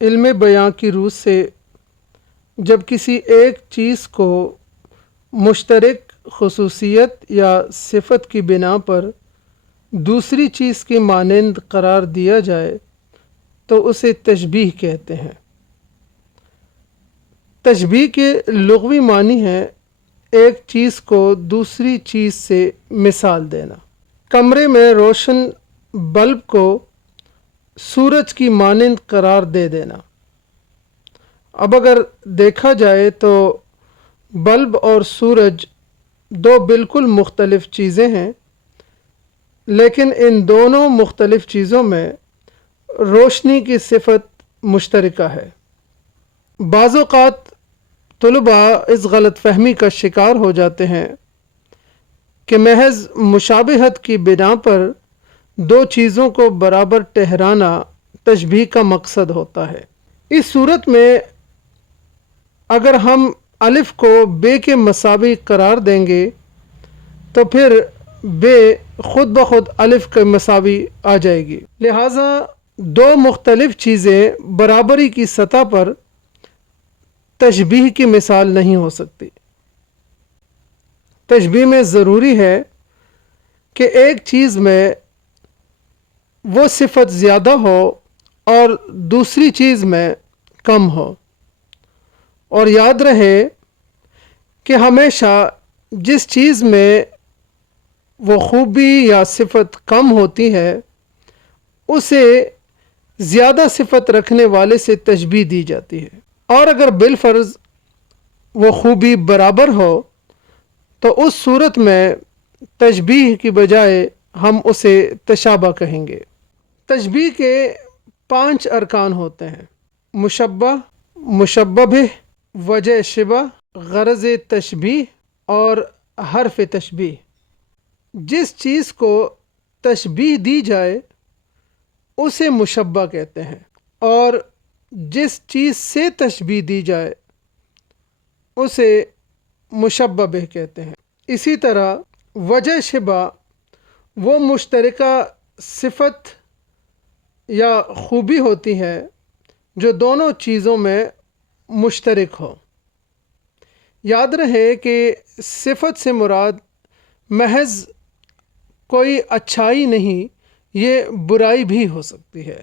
علم بیاں کی روح سے جب کسی ایک چیز کو مشترک خصوصیت یا صفت کی بنا پر دوسری چیز کی مانند قرار دیا جائے تو اسے تشبیہ کہتے ہیں۔ تشبیہ کے لغوی معنی ہے ایک چیز کو دوسری چیز سے مثال دینا۔ کمرے میں روشن بلب کو سورج کی مانند قرار دے دینا۔ اب اگر دیکھا جائے تو بلب اور سورج دو بالکل مختلف چیزیں ہیں، لیکن ان دونوں مختلف چیزوں میں روشنی کی صفت مشترکہ ہے۔ بعض اوقات طلباء اس غلط فہمی کا شکار ہو جاتے ہیں کہ محض مشابہت کی بنا پر دو چیزوں کو برابر ٹھہرانا تشبیہ کا مقصد ہوتا ہے۔ اس صورت میں اگر ہم الف کو بے کے مساوی قرار دیں گے تو پھر بے خود بخود الف کے مساوی آ جائے گی، لہٰذا دو مختلف چیزیں برابری کی سطح پر تشبیہ کی مثال نہیں ہو سکتی۔ تشبیہ میں ضروری ہے کہ ایک چیز میں وہ صفت زیادہ ہو اور دوسری چیز میں کم ہو، اور یاد رہے کہ ہمیشہ جس چیز میں وہ خوبی یا صفت کم ہوتی ہے اسے زیادہ صفت رکھنے والے سے تشبیہ دی جاتی ہے، اور اگر بالفرض وہ خوبی برابر ہو تو اس صورت میں تشبیہ کی بجائے ہم اسے تشابہ کہیں گے۔ تشبیہ کے 5 ارکان ہوتے ہیں: مشبہ، مشبہ بہ، وجہ شبہ، غرض تشبیہ اور حرف تشبیہ۔ جس چیز کو تشبیہ دی جائے اسے مشبہ کہتے ہیں، اور جس چیز سے تشبیہ دی جائے اسے مشبہ بہ کہتے ہیں۔ اسی طرح وجہ شبہ وہ مشترکہ صفت یا خوبی ہوتی ہے جو دونوں چیزوں میں مشترک ہو۔ یاد رہے کہ صفت سے مراد محض کوئی اچھائی نہیں، یہ برائی بھی ہو سکتی ہے۔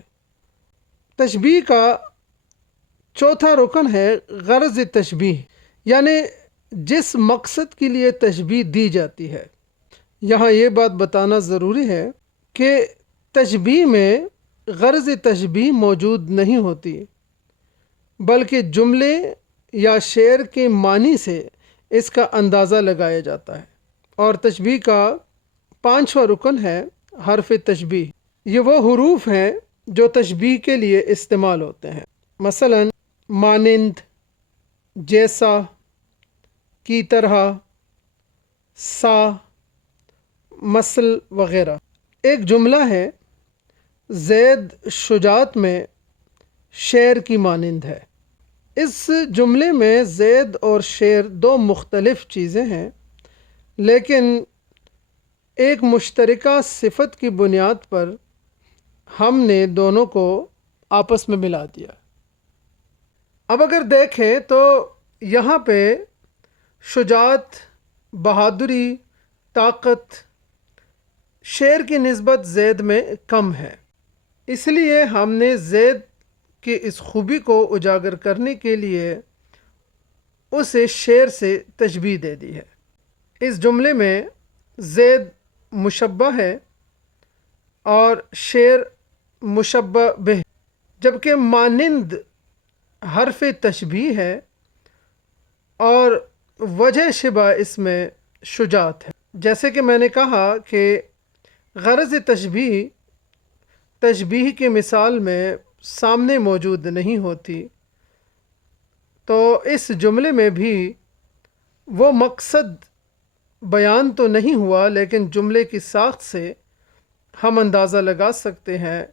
تشبیہ کا چوتھا رکن ہے غرض تشبیہ، یعنی جس مقصد کے لیے تشبیہ دی جاتی ہے۔ یہاں یہ بات بتانا ضروری ہے کہ تشبیہ میں غرض تشبیہ موجود نہیں ہوتی، بلکہ جملے یا شعر کے معنی سے اس کا اندازہ لگایا جاتا ہے۔ اور تشبیہ کا 5واں رکن ہے حرف تشبیہ۔ یہ وہ حروف ہیں جو تشبیہ کے لیے استعمال ہوتے ہیں، مثلا مانند، جیسا، کی طرح، سا، مثل وغیرہ۔ ایک جملہ ہے زید شجاعت میں شیر کی مانند ہے۔ اس جملے میں زید اور شیر دو مختلف چیزیں ہیں، لیکن ایک مشترکہ صفت کی بنیاد پر ہم نے دونوں کو آپس میں ملا دیا۔ اب اگر دیکھیں تو یہاں پہ شجاعت، بہادری، طاقت شیر کی نسبت زید میں کم ہے، اس لیے ہم نے زید کی اس خوبی کو اجاگر کرنے کے لیے اسے شیر سے تشبیہ دے دی ہے۔ اس جملے میں زید مشبہ ہے اور شیر مشبہ بہ، جبکہ مانند حرف تشبیہ ہے اور وجہ شبہ اس میں شجاعت ہے۔ جیسے کہ میں نے کہا کہ غرض تشبیہ تشبیہ کی مثال میں سامنے موجود نہیں ہوتی، تو اس جملے میں بھی وہ مقصد بیان تو نہیں ہوا، لیکن جملے کی ساخت سے ہم اندازہ لگا سکتے ہیں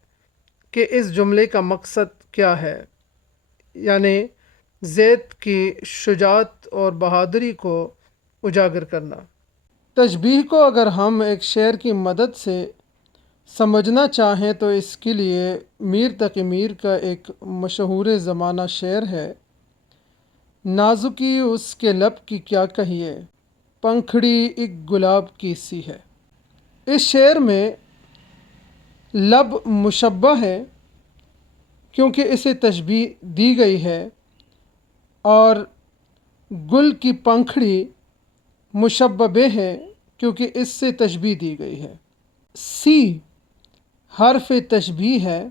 کہ اس جملے کا مقصد کیا ہے، یعنی زید کی شجاعت اور بہادری کو اجاگر کرنا۔ تشبیہ کو اگر ہم ایک شعر کی مدد سے سمجھنا چاہیں تو اس کے لیے میر تقی میر کا ایک مشہور زمانہ شعر ہے، نازکی اس کے لب کی کیا کہیے، پنکھڑی ایک گلاب کی سی ہے۔ اس شعر میں لب مشبہ ہے کیونکہ اسے تشبیہ دی گئی ہے، اور گل کی پنکھڑی مشبہ بہ ہے کیونکہ اس سے تشبیہ دی گئی ہے۔ سی حرف تشبیہ ہے،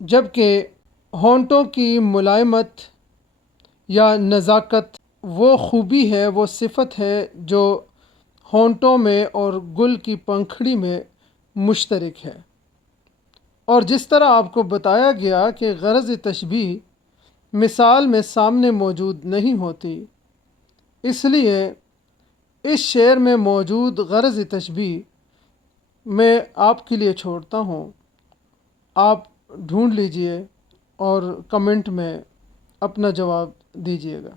جبکہ ہونٹوں کی ملائمت یا نزاکت وہ خوبی ہے، وہ صفت ہے جو ہونٹوں میں اور گل کی پنکھڑی میں مشترک ہے۔ اور جس طرح آپ کو بتایا گیا کہ غرض تشبیہ مثال میں سامنے موجود نہیں ہوتی، اس لیے اس شعر میں موجود غرض تشبیہ میں آپ کے لیے چھوڑتا ہوں، آپ ڈھونڈ لیجئے اور کمنٹ میں اپنا جواب دیجئے گا۔